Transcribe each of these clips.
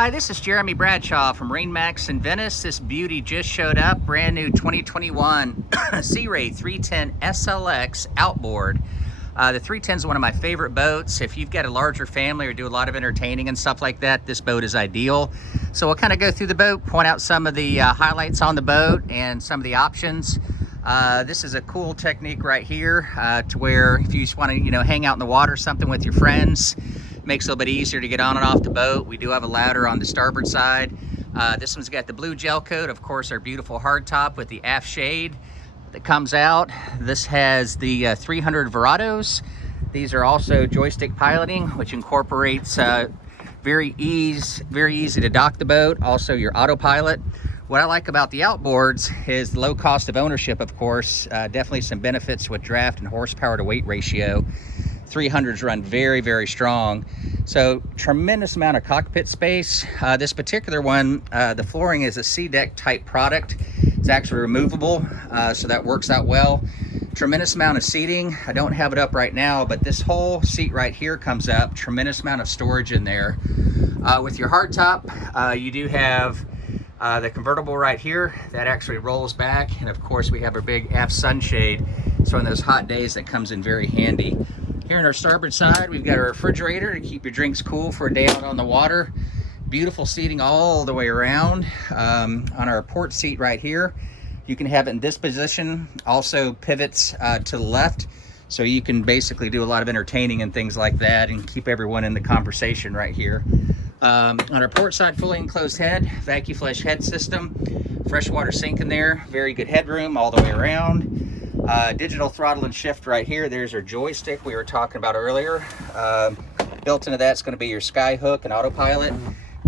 Hi, this is Jeremy Bradshaw from MarineMax in Venice. This beauty just showed up, brand new 2021 Sea Ray 310 SLX Outboard. The 310 is one of my favorite boats. If you've got a larger family or do a lot of entertaining and stuff like that, this boat is ideal. So we'll kind of go through the boat, point out some of the highlights on the boat and some of the options. This is a cool technique right here to where if you just want to, hang out in the water or something with your friends, makes it a little bit easier to get on and off the boat. We do have a ladder on the starboard side. This one's got the blue gel coat, of course, our beautiful hardtop with the aft shade that comes out. This has the 300 Verados. These are also joystick piloting, which incorporates very easy to dock the boat. Also your autopilot. What I like about the outboards is the low cost of ownership, of course. Definitely some benefits with draft and horsepower to weight ratio. 300s run very strong, so tremendous amount of cockpit space. This particular one, the flooring is a C-deck type product. It's actually removable, so that works out well. Tremendous amount of seating. I don't have it up right now, but this whole seat right here comes up. Tremendous amount of storage in there. With your hardtop, you do have the convertible right here that actually rolls back, and of course we have our big aft sunshade, so on those hot days that comes in very handy. Here on our starboard side, we've got our refrigerator to keep your drinks cool for a day out on the water. Beautiful seating all the way around. On our port seat right here, you can have it in this position. Also pivots to the left, so you can basically do a lot of entertaining and things like that and keep everyone in the conversation right here. On our port side, fully enclosed head, vacuum flush head system, freshwater sink in there, very good headroom all the way around. Digital throttle and shift right here. There's our joystick we were talking about earlier. Built into that's going to be your sky hook and autopilot.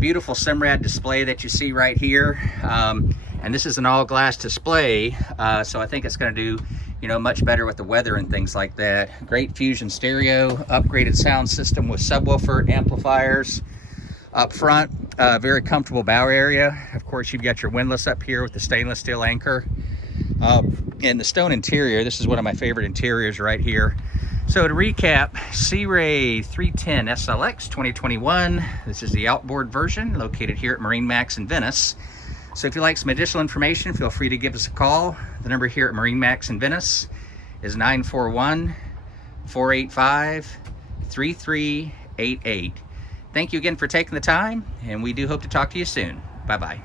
Beautiful Simrad display that you see right here. And this is an all glass display, so I think it's going to do much better with the weather and things like that. Great Fusion stereo, upgraded sound system with subwoofer amplifiers up front. Very comfortable bow area. Of course, you've got your windlass up here with the stainless steel anchor. And the stone interior, this is one of my favorite interiors right here. So to recap, Sea Ray 310 SLX 2021. This is the outboard version located here at MarineMax in Venice. So if you'd like some additional information, feel free to give us a call. The number here at MarineMax in Venice is 941-485-3388. Thank you again for taking the time, and we do hope to talk to you soon. Bye-bye.